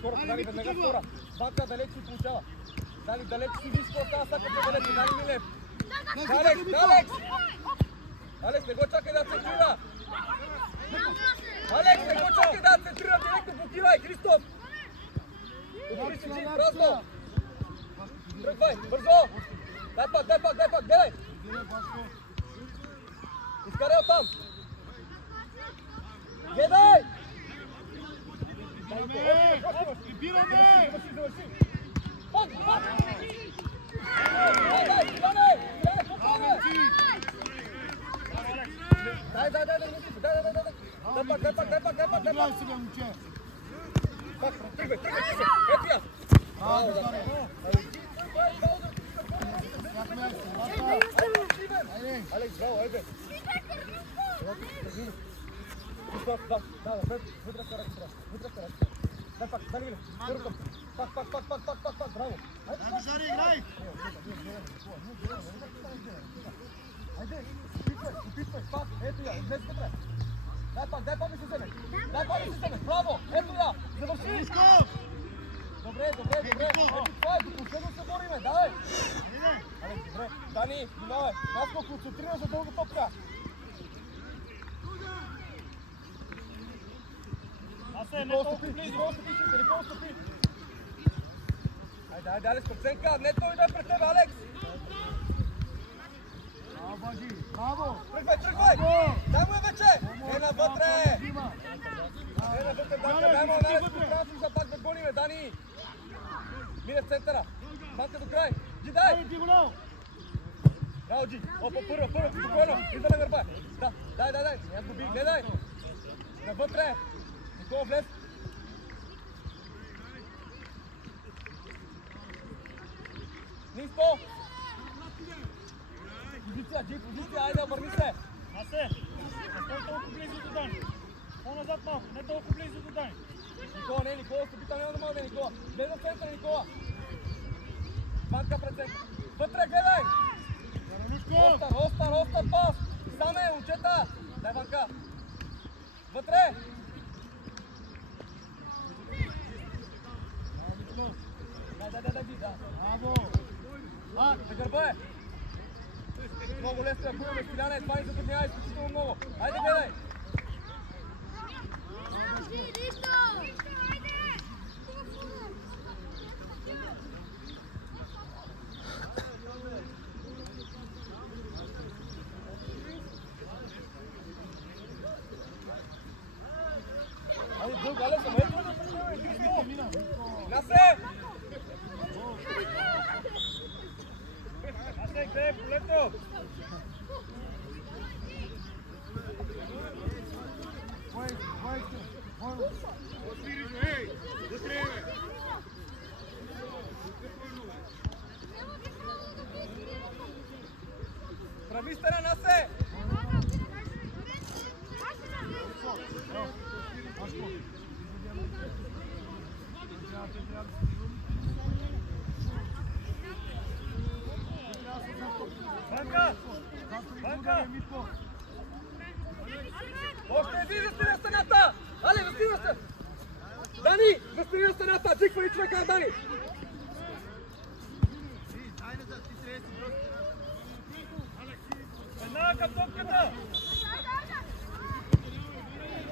Скоро, Дани, веднага скоро. Банка далеч си получава. Дани, далеч си виж какво става, сака по-далеч. Дани, Милев. Алекс, не го чакай да центрира. Алекс, не го чакай да центрира, директно покривай, Христов. Отвори си Джин, просто. Тръгвай, бързо. Дай пак, гледай. Изкарай оттам. Гледай. Прибираме! Пак! Дай! Играй сега, момче! Тръгвай! Ето я! Алекс, браво, айде! Вътре се ръка. Дай пак, дай ли? Въркам. Пак, браво. Айде, Жари, играй! Айде, опитвай, пак, ето я, днес вътре. Дай пак ми се вземе. Браво, ето я, завърши. Добре. Ето това е, до последно се бориме, давай. Добре, Дани, внимавай, Наско концентрира за дълга топка. Никола стъпи. Айде, Алекс, преценка, не той да е пред тебе, Алекс. Браво! Тръгвай! Дай му е вече! Е навътре, Банка, дай му Алекс, трябва да пак да гоним, Дани. Мине в центъра. Банка до край. Джи, дай! Браво, Джи! Опа, първа, спокойно. Изда на гърба. Дай. Аз го би, гледай. Навътре. Никола влез. Ниско. Позиция, Джи, айде, обърни се. Асе, не стой толкова близо до Дани. По-назад малко, не толкова близо до Дани. Никола, стъпита няма да може, Никола. Гледай в центъра, Никола. Банка пред центъра. Вътре, гледай. Остар, пас. Саме, момчета. Дай Банка. Вътре. Дай. Браво! На гърба е. Много лесно е, хубаво, Стиляне, това ни затруднява изключително много. Айде, гледай. Айде, дълго, Алекс, ето да преживаме, Христо. Насе! Насе, гледай, полето. Прави стена, Насе! Банка! Още ви застина стената! Але, застина се! Дани! Застина стената! Джиква и човека, Дани! Една към топката!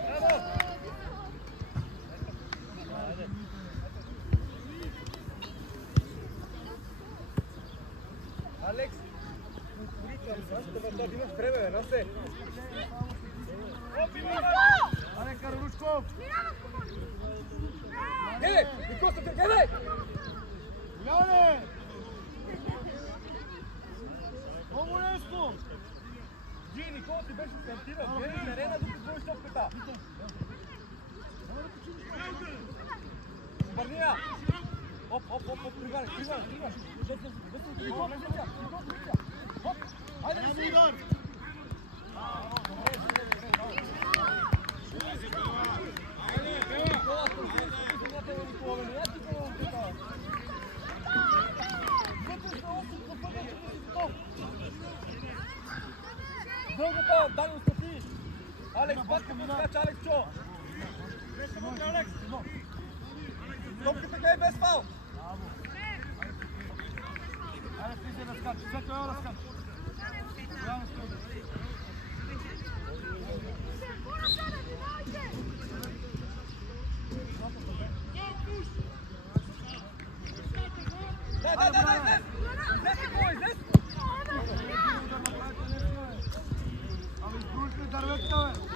Браво! Алекс! Това имаш време, бе, Насе! Аре, Каролушков! Гледай! Никола, гледай! Голяне! Много лесно! Джи, Никола ти беше стартирал. Гледай терена, докато сложиш топката. Бърния! Оп, пригане. Никола, Оп! Айде, не си! Алекс, пак като скача, Алекс, чо! Грешка вътре, Алекс! Топката гледай без фал! Айде, стиже да скачи. Всеки ево да скачи. Голямо стои. Дай, излез! Излез, Никола, излез! Ами, изгружи ли дърветата, бе?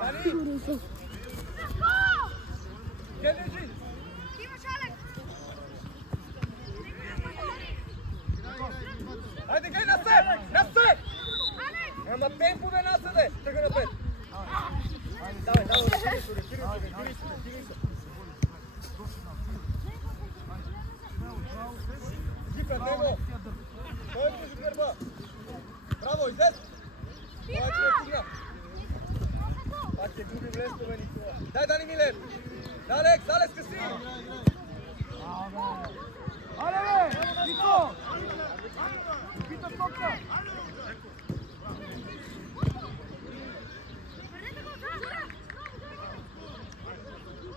Дани! Где лежи? Хайде, гей, насе! Насе! Ама темпо да насъде! Тъга напред! Давай, разпири се! Иди пред него! Той е ближо гърба! Браво, излез! Това че не стигна! Пак се губи влезто, бе, Никола! Дай, Дани Милев! Алекс, къси! Аре, бе! Нико! Пита топка!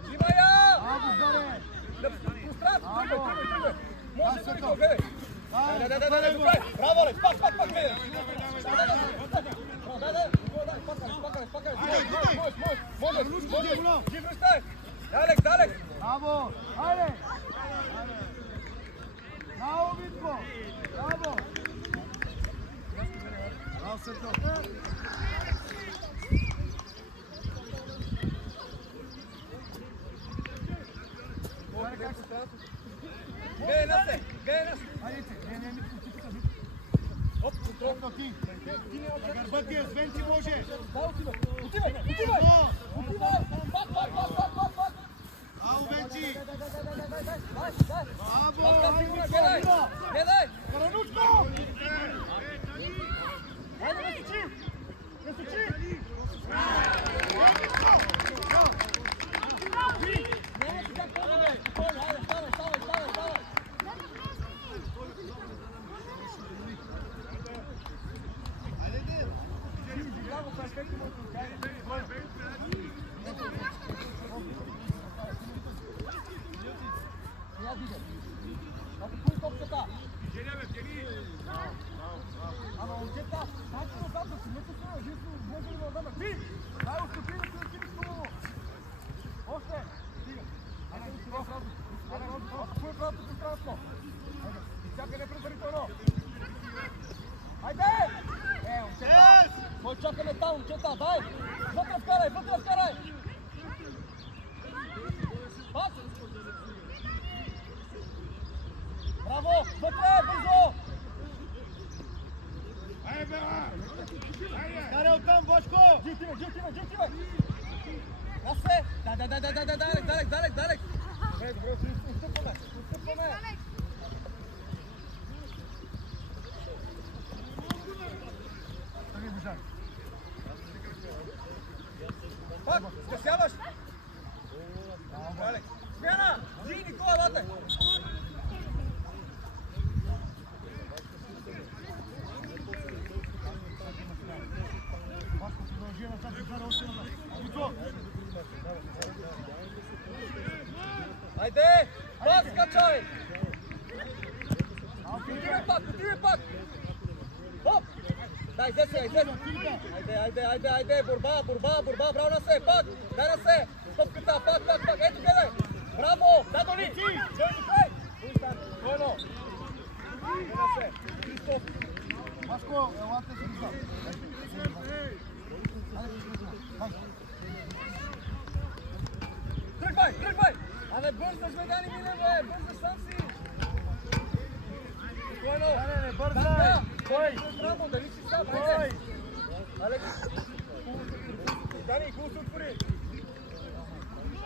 Има я! Або, заре! Пространство, тръгвай! Може да го гледай! Дай, Браво, Алекс! Пак, гледай! Можеш! Ти връщай! Алекс! Браво! Айде! Браво, Витко! Браво! Браво, Сърто! Гей нас! Айде, не, Митко, ти тук, Оп, контрол! Митко, ти! На гърба ти е, Свенци може! Отивай! Пак! Ау, Венци! Браво! Гледай! Каранучко! Хайде, не сочи! Не сочи! Няма ти как това, бе! Спокойно, айде, ставай! Браво, перфектно му я дига. Ако пуй топката. Ама момчета, дайте назад да си мъка се, единствено може ли да даме. Ти! Дай отстъпи да си отидеш хубаво. Още! Стига. Айде да си в работа. Пуй в работа пространство. Айде, изчакай непредварително. Айде! Момчета! Кой чакаме там, момчета? Дай! Вътре вкарай! Пас! Браво! Вътре! Бързо! Карай оттам, Бошко! Джи! Насе! Дай! Добре, отстъпваме! Стани, Божан! Пак! Скъсяваш! Алекс! Смяна! Джи, Никола, лате! Башко продължи назад, изкара още назад. Вито! Айде! Пак скачай! Отивай пак! Хоп! Дай, излез! Айде! Борба! Браво, Насе! Пак! Дай, Насе! Топката! Пак! Ето, гледай! Браво! Дай, Дони! Спокойно! Насе! Христов! Башко, елате си назад. Тръгвай! Абе, бързаш, бе, Дани Милев, бързаш сам си! Спокойно! Не бързай! Кой? Браво, дали си сам, айде! Алекс! Дани, хубаво се отвори!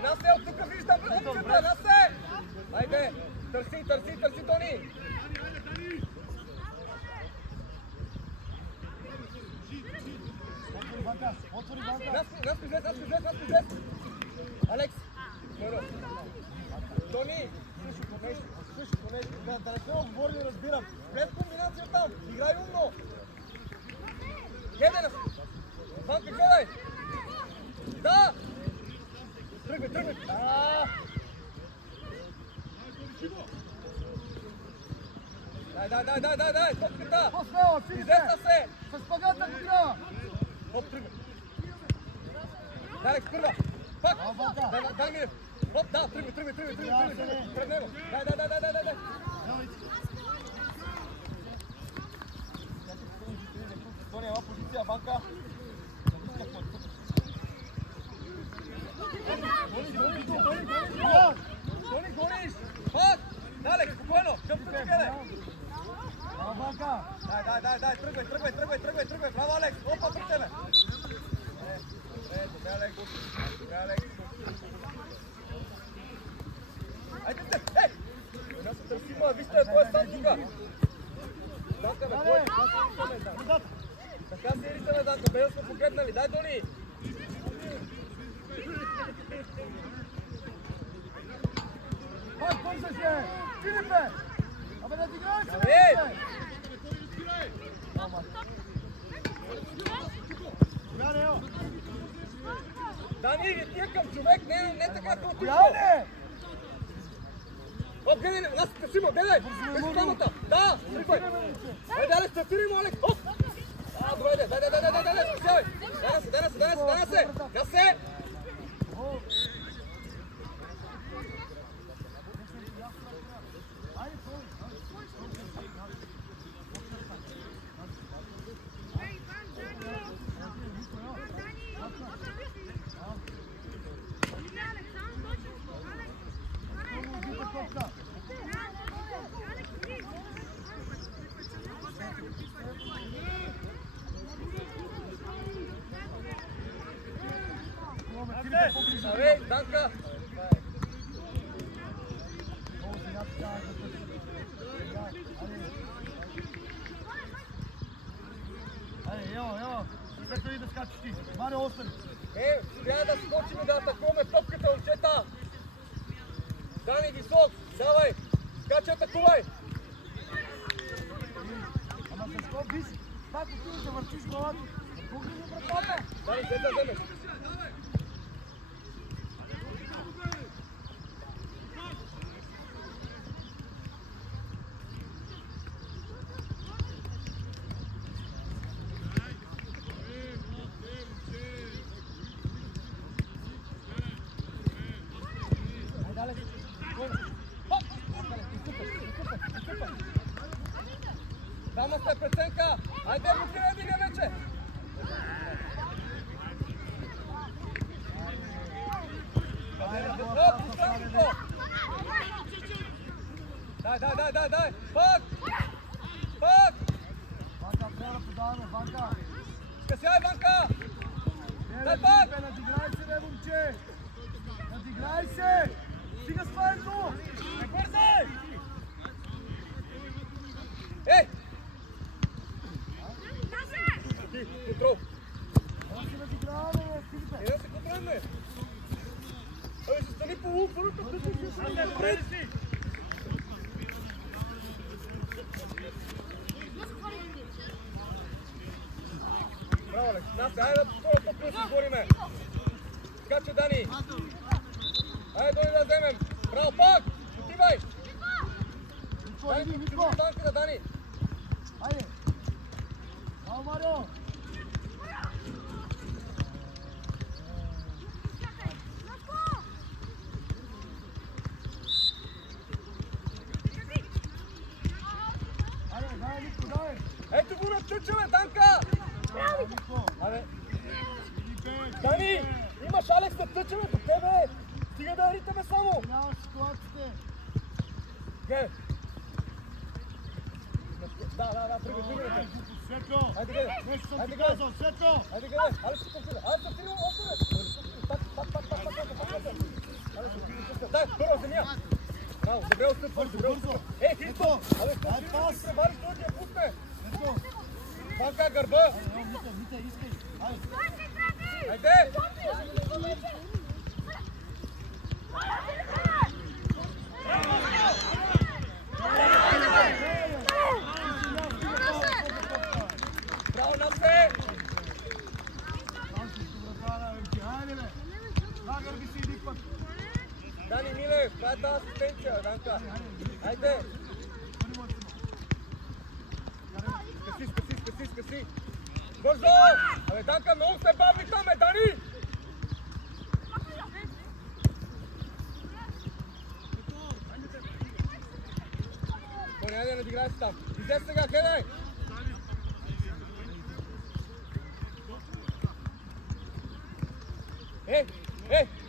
Насе, от тук виждам опцията, Насе! Айде! Търси, Тони! Отвори банка! Нас излез! Алекс! Тони! Слушай, да не се оговори, разбирам. Без комбинация там! Играй умно! Гледай нас! Банка, гледай! Да! Тръгвай! Дай! Топката! По-смело, Филипе! Излезна се! С пагата го трябва! Хоп, тръгвай! Дай, първа! Пак! Дай, Милев! Хоп, да, тръгвай! Пред него! Дай! Тони, ела позиция, банка! Тони, гониш! Пак! Далек, спокойно! Къпто ти гледай! Браво, банка! Дай, тръгвай! Браво, Алекс! Опа, при тебе! Добре, Алекс! Айде сте! Ей! Не се търси, ма, вижте, кой е сам тука! Данка, бе, кой е? Така се иритаме, Данка, бе, да сме погледнали, дай, Дони! Пак, бързай се! Филипе! Абе, да ти играеш, Ей! Дани, не тия към човек, не така като ти. Яне! Оп, гледай, нас Симо, гледай! Виж камата! Да, тръгвай! Айде, Алекс, стартирай му, Алекс! Оп! Добре, дай, спасявай! Дай на се! Абе, Данка! Айде, ево! След това и да скачиш ти. Маре, остани. Трябва да скочим и да атакуваме топката, момчета! Дани, висок! Давай! Скачи, атакувай! Ама защо виж? Пак отиваш да въртиш главата. Погни за вратата. Дани, след да вземеш! Само сте преценка! Айде, бутина, дига вече! Дай! Пак! Банка, трябва да подаваме, банка. Скъсяй, банка! Дай пак! Надиграй се, бе, момче! Надиграй се! Стига с това! Не бързай! Ей! Контрол! Да се надиграваме, бе, Филипе! Не да се контролме! Абе, ще стани по лук, върната, Добре ли си? Браво, Алекс! Айде да се сбориме! Скача, Дани! Айде, Дони, да вземем! Браво, пак! Отивай! Нико! Банката, Дани! Айде! Браво, Марио! Айде, дай, Нико, дай! Ето го на чучеле, Данка! Нико! Абе! Дани! Имаш Алекс на тъчеве до тебе! Стига да ритаме само! Няма ситуациите! Гледай! Да, тръгвай! Светло! Айде, гледай! Нещо съм ти казал, Светло! Айде, гледай! Алекс, стартирай! Алекс, стартирай! Пак! Алекс, стартирай! Дай, първа земя! Браво, добре отстъпваш! Ей, Христо! Алекс, стартирай! Превариш другия, пусне! Ето! Банка, гърба! Мите, искай! Айде! Айде! Браво, Насе! асистенция, Данка. Айде. Скъси. Бързо! Абе, Данка, много се бавни там, Дани! Няма да надиграй си там. Излез сега, гледай!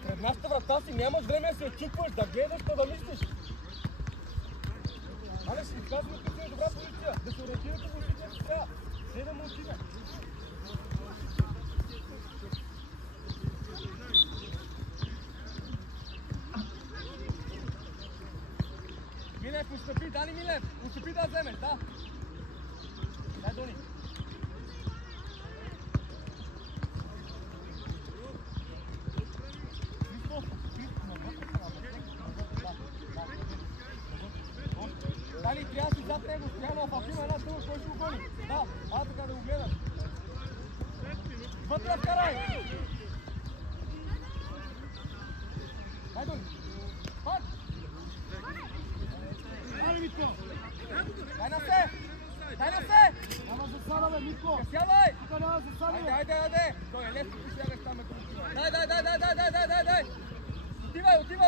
Пред нашата врата си нямаш време да се очупваш, да гледаш, да мислиш. Але ще изказваме тук е добра позиция, да се ориентирате в усилия си сега. Не да мълчиме. Милев, отстъпи, Дани Милев, отстъпи да вземеш, да. Дай, Дони. Дали, трябва да си зад него, Стоянов, ако има една дълга, кой ще го гони? Да, така да го гледам. Вътре вкарай! Дай, Дони. Пак! Ай, Митко! Дай на се! Няма засада, бе, Митко! Сядай! Тук няма засада, бе! Айде! Той е лесно, ти сягаш там, ако отивай. Дай!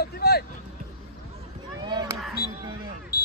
Отивай! Ай, бе, силите, бе!